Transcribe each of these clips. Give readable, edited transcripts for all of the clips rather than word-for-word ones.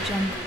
Jungle.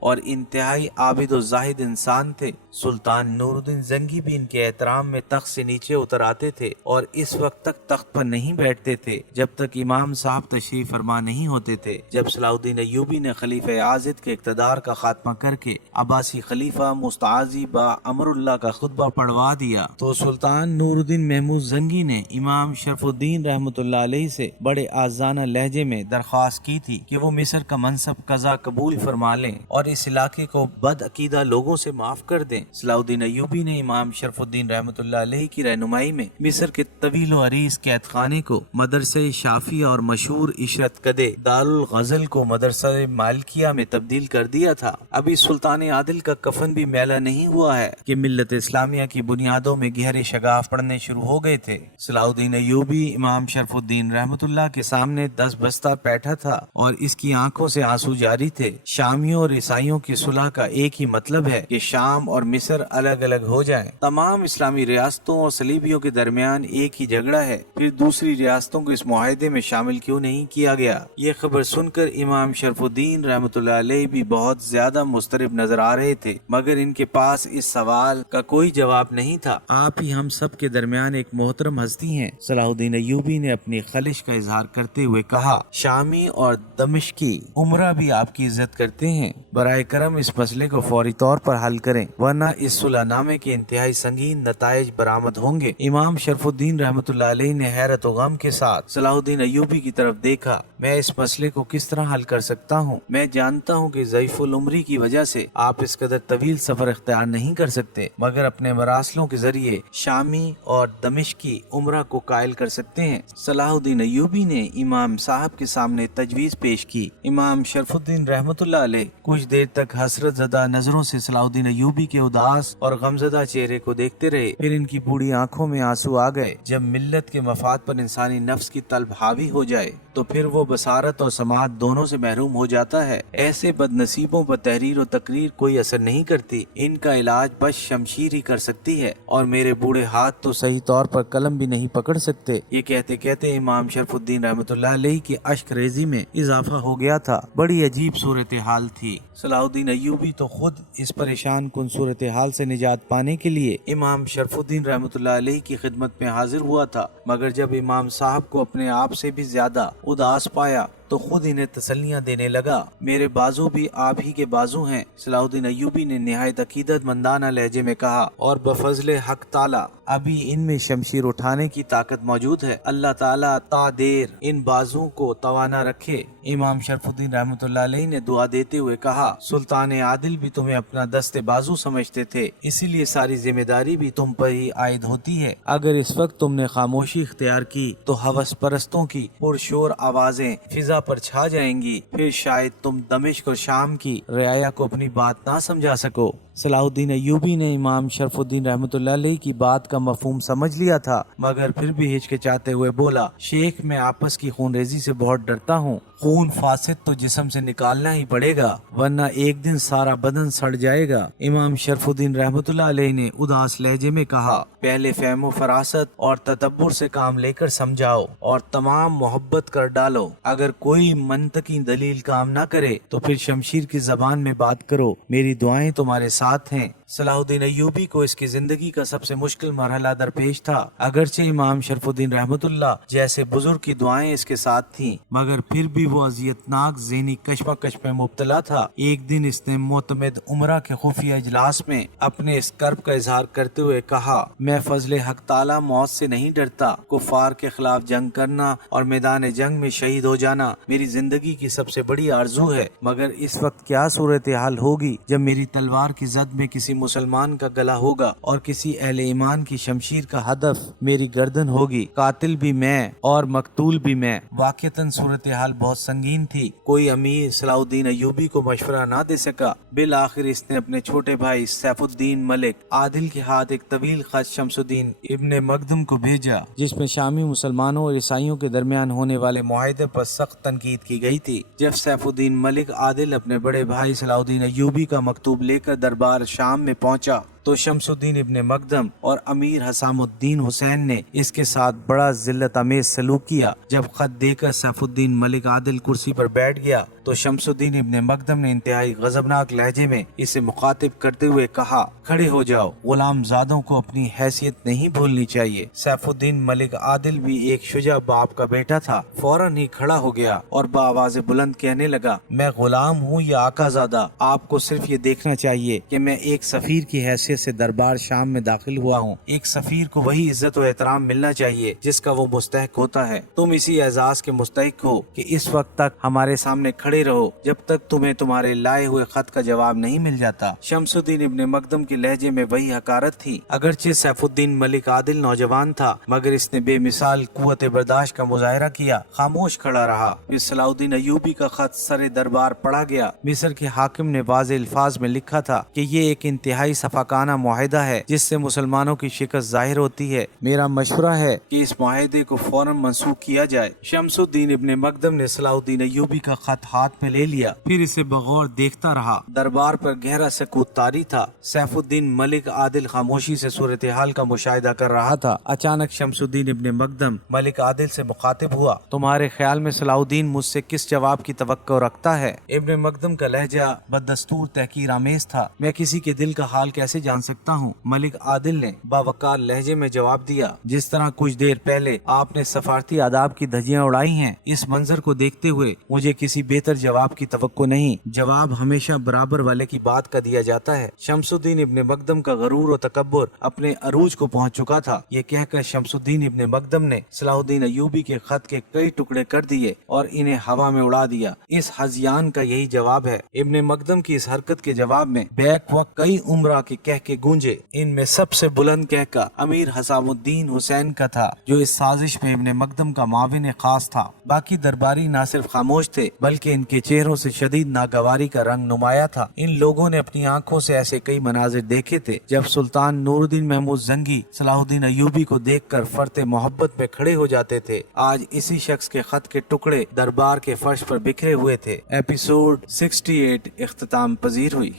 اور انتہائی عابد و زاہد انسان تھے۔ سلطان نور الدین زنگی بھی ان کے احترام میں تخت سے نیچے اتر آتے تھے اور اس وقت تک تخت پر نہیں بیٹھتے تھے جب تک امام صاحب تشریف فرما نہیں ہوتے تھے۔ جب صلاح الدین ایوبی نے خلیفہ عاضد کے اقتدار کا خاتمہ کر کے عباسی خلیفہ مستعصی با امر اللہ کا خطبہ پڑھوا دیا تو سلطان نور الدین محمود زنگی نے امام شرف الدین رحمۃ اللہ علیہ سے بڑے آزانہ لہجے میں درخواست کی تھی کہ وہ مصر کا منصب قضا قبول فرما لیں اور اس علاقے کو بد عقیدہ لوگوں سے معاف کر دیں۔ صلاح الدین ایوبی نے امام شرف الدین رحمۃ اللہ علیہ کی رہنمائی میں مصر کے طویل و عریض قید خانے کو مدرسہ شافی اور مشہور عشرت کدے دارالغزل کو مدرسہ مالکیہ میں تبدیل کر دیا تھا۔ ابھی سلطان عادل کا کفن بھی میلا نہیں ہوا ہے کہ ملت اسلامیہ کی بنیادوں میں گہرے شگاف پڑنے شروع ہو گئے تھے۔ صلاح الدین ایوبی امام شرف الدین رحمۃ اللہ کے سامنے 10 بستہ بیٹھا تھا اور اس کی آنکھوں سے آنسو جاری تھے۔ شامیوں اور عیسائیوں کی صلح کا ایک ہی مطلب ہے کہ شام اور مصر الگ الگ ہو جائیں۔ تمام اسلامی ریاستوں اور صلیبیوں کے درمیان ایک ہی جھگڑا ہے، پھر دوسری ریاستوں کو اس معاہدے میں شامل کیوں نہیں کیا گیا؟ یہ خبر سن کر امام شرف الدین رحمۃ اللہ علیہ بھی بہت زیادہ مضطرب نظر آ رہے تھے، مگر ان کے پاس اس سوال کا کوئی جواب نہیں تھا۔ آپ ہی ہم سب کے درمیان ایک محترم ہستی ہیں۔ صلاح الدین ایوبی نے اپنی خلش کا اظہار کرتے ہوئے کہا، شامی اور دمشقی عمرہ بھی آپ کی عزت کرتے ہیں، برائے کرم اس مسئلے کو فوری طور پر حل کریں ورنہ اس صلح نامے کے انتہائی سنگین نتائج برآمد ہوں گے۔ امام شرف الدین رحمۃ اللہ علیہ نے حیرت و غم کے ساتھ صلاح الدین ایوبی کی طرف دیکھا۔ میں اس مسئلے کو کس طرح حل کر سکتا ہوں؟ میں جانتا ہوں کہ ضعیف العمری کی وجہ سے آپ اس قدر طویل سفر اختیار نہیں کر سکتے، مگر اپنے مراسلوں کے ذریعے شامی اور دمشقی عمرہ کو قائل کر سکتے ہیں۔ صلاح الدین ایوبی نے امام صاحب کے سامنے تجویز پیش کی۔ امام شرف الدین رحمۃ اللہ علیہ کچھ دیر تک حسرت زدہ نظروں سے صلاح الدین ایوبی کے اداس اور غمزدہ چہرے کو دیکھتے رہے، پھر ان کی بوڑھی آنکھوں میں آنسو آ گئے۔ جب ملت کے مفاد پر انسانی نفس کی طلب حاوی ہو جائے تو پھر وہ بصارت اور سماعت دونوں سے محروم ہو جاتا ہے۔ ایسے بد نصیبوں پر تحریر و تقریر کوئی اثر نہیں کرتی، ان کا علاج بس شمشیر ہی کر سکتی ہے، اور میرے بوڑھے ہاتھ تو صحیح طور پر قلم بھی نہیں پکڑ سکتے۔ یہ کہتے کہتے امام شرف الدین رحمۃ اللہ علیہ کی اشک ریزی میں اضافہ ہو گیا تھا۔ بڑی عجیب صورتحال تھی۔ صلاح الدین ایوبی تو خود اس پریشان کن صورتحال سے نجات پانے کے لیے امام شرف الدین رحمۃ اللہ علیہ کی خدمت میں حاضر ہوا تھا، مگر جب امام صاحب کو اپنے آپ سے بھی زیادہ اداس پایا تو خود انہیں تسلیاں دینے لگا۔ میرے بازو بھی آپ ہی کے بازو ہیں، صلاح الدین ایوبی نے نہایت عقیدت مندانہ لہجے میں کہا، اور بفضل حق تعالی ابھی ان میں شمشیر اٹھانے کی طاقت موجود ہے۔ اللہ تعالیٰ تا دیر ان بازو کو توانا رکھے۔ امام شرف الدین رحمۃ اللہ علیہ نے دعا دیتے ہوئے کہا، سلطان عادل بھی تمہیں اپنا دست بازو سمجھتے تھے، اسی لیے ساری ذمہ داری بھی تم پر ہی عائد ہوتی ہے۔ اگر اس وقت تم نے خاموشی اختیار کی تو ہوس پرستوں کی پرشور آوازیں فضا پر چھا جائیں گی، پھر شاید تم دمشق اور شام کی رعایا کو اپنی بات نہ سمجھا سکو۔ صلاح الدین ایوبی نے امام شرف الدین رحمۃ اللہ علیہ کی بات کا مفہوم سمجھ لیا تھا، مگر پھر بھی ہچکچاتے ہوئے بولا، شیخ میں آپس کی خون ریزی سے بہت ڈرتا ہوں۔ خون فاسد تو جسم سے نکالنا ہی پڑے گا ورنہ ایک دن سارا بدن سڑ جائے گا۔ امام شرف الدین رحمۃ اللہ علیہ نے اداس لہجے میں کہا، پہلے فہم و فراست اور تدبر سے کام لے کر سمجھاؤ اور تمام محبت کر ڈالو۔ اگر کوئی منطقی دلیل کام نہ کرے تو پھر شمشیر کی زبان میں بات کرو، میری دعائیں تمہارے ساتھ ہیں۔ صلاح الدین ایوبی کو اس کی زندگی کا سب سے مشکل مرحلہ درپیش تھا، اگرچہ امام شرف الدین رحمۃ اللہ جیسے بزرگ کی دعائیں اس کے ساتھ تھیں، مگر پھر بھی وہ اذیتناک ذہنی کشمکش میں مبتلا تھا۔ ایک دن اس نے معتمد عمرہ کے خفیہ اجلاس میں اپنے اس کرب کا اظہار کرتے ہوئے کہا، میں فضل حق تعالی موت سے نہیں ڈرتا، کفار کے خلاف جنگ کرنا اور میدان جنگ میں شہید ہو جانا میری زندگی کی سب سے بڑی آرزو ہے، مگر اس وقت کیا صورتحال ہوگی جب میری تلوار کی زد میں کسی مسلمان کا گلا ہوگا اور کسی اہل ایمان کی شمشیر کا ہدف میری گردن ہوگی، قاتل بھی میں اور مقتول بھی میں۔ واقعتاً صورتحال بہت سنگین تھی، کوئی امیر صلاح الدین ایوبی کو مشورہ نہ دے سکا۔ بالآخر اس نے اپنے چھوٹے بھائی سیف الدین ملک عادل کے ہاتھ ایک طویل خط شمس الدین ابن مقدم کو بھیجا، جس میں شامی مسلمانوں اور عیسائیوں کے درمیان ہونے والے معاہدے پر سخت تنقید کی گئی تھی۔ جب سیف الدین ملک عادل اپنے بڑے بھائی صلاح الدین ایوبی کا مکتوب لے کر دربار شام میں پہنچا تو شمس الدین ابن مقدم اور امیر حسام الدین حسین نے اس کے ساتھ بڑا ذلت امیز سلوک کیا۔ جب خط دے کر سیف الدین ملک عادل کرسی پر بیٹھ گیا تو شمس الدین ابن مقدم نے انتہائی غضبناک لہجے میں اسے مخاطب کرتے ہوئے کہا، کھڑے ہو جاؤ، غلام زادوں کو اپنی حیثیت نہیں بھولنی چاہیے۔ سیف الدین ملک عادل بھی ایک شجاع باپ کا بیٹا تھا، فوراً ہی کھڑا ہو گیا اور بآواز بلند کہنے لگا، میں غلام ہوں یا آقا زادہ، آپ کو صرف یہ دیکھنا چاہیے کہ میں ایک سفیر کی حیثیت سے دربار شام میں داخل ہوا ہوں۔ ایک سفیر کو وہی عزت و احترام ملنا چاہیے جس کا وہ مستحق ہوتا ہے۔ تم اسی اعزاز کے مستحق ہو کہ اس وقت تک ہمارے سامنے کھڑے رہو جب تک تمہیں تمہارے لائے ہوئے خط کا جواب نہیں مل جاتا۔ شمس الدین ابن مقدم کے لہجے میں وہی حقارت تھی۔ اگرچہ سیف الدین ملک عادل نوجوان تھا مگر اس نے بے مثال قوت برداشت کا مظاہرہ کیا، خاموش کھڑا رہا۔ پھر صلاح الدین ایوبی کا خط سر دربار پڑھا گیا۔ مصر کے حاکم نے واضح الفاظ میں لکھا تھا کہ یہ ایک انتہائی صفاقانہ معاہدہ ہے جس سے مسلمانوں کی شکست ظاہر ہوتی ہے۔ میرا مشورہ ہے کہ اس معاہدے کو فوراً منسوخ کیا جائے۔ شمس الدین ابن مقدم نے صلاح الدین ایوبی کا خط ہاتھ میں لے لیا، پھر اسے بغور دیکھتا رہا۔ دربار پر گہرا سکوت طاری تھا۔ سیف الدین ملک عادل خاموشی سے صورتحال کا مشاہدہ کر رہا تھا۔ اچانک شمس الدین ابن مقدم ملک عادل سے مخاطب ہوا، تمہارے خیال میں صلاح الدین مجھ سے کس جواب کی توقع رکھتا ہے؟ ابن مقدم کا لہجہ بدستور تحقیر آمیز تھا۔ میں کسی کے دل کا حال کیسے جان سکتا ہوں؟ ملک عادل نے باوقار لہجے میں جواب دیا، جس طرح کچھ دیر پہلے آپ نے سفارتی آداب کی دھجیاں اڑائی ہیں، اس منظر کو دیکھتے ہوئے مجھے کسی بہتر جواب کی توقع نہیں۔ جواب ہمیشہ برابر والے کی بات کا دیا جاتا ہے۔ شمس الدین ابن مقدم کا غرور و تکبر اپنے عروج کو پہنچ چکا تھا۔ یہ کہہ کر شمس الدین ابن مقدم نے صلاح الدین ایوبی کے خط کے کئی ٹکڑے کر دیے اور انہیں ہوا میں اڑا دیا۔ اس ہذیان کا یہی جواب ہے۔ ابن مقدم کی اس حرکت کے جواب میں بیک وقت کئی عمرہ کے کہہ کے گونجے۔ ان میں سب سے بلند کہہ کا امیر حسام الدین حسین کا تھا جو اس سازش میں ابن مقدم کا معاون خاص تھا۔ باقی درباری نہ صرف خاموش تھے بلکہ ان کے چہروں سے شدید ناگواری کا رنگ نمایاں تھا۔ ان لوگوں نے اپنی آنکھوں سے ایسے کئی مناظر دیکھے تھے جب سلطان نور الدین محمود زنگی صلاح الدین ایوبی کو دیکھ کر فرط محبت میں کھڑے ہو جاتے تھے۔ آج اسی شخص کے خط کے ٹکڑے دربار کے فرش پر بکھرے ہوئے تھے۔ ایپیسوڈ 68 اختتام پذیر ہوئی۔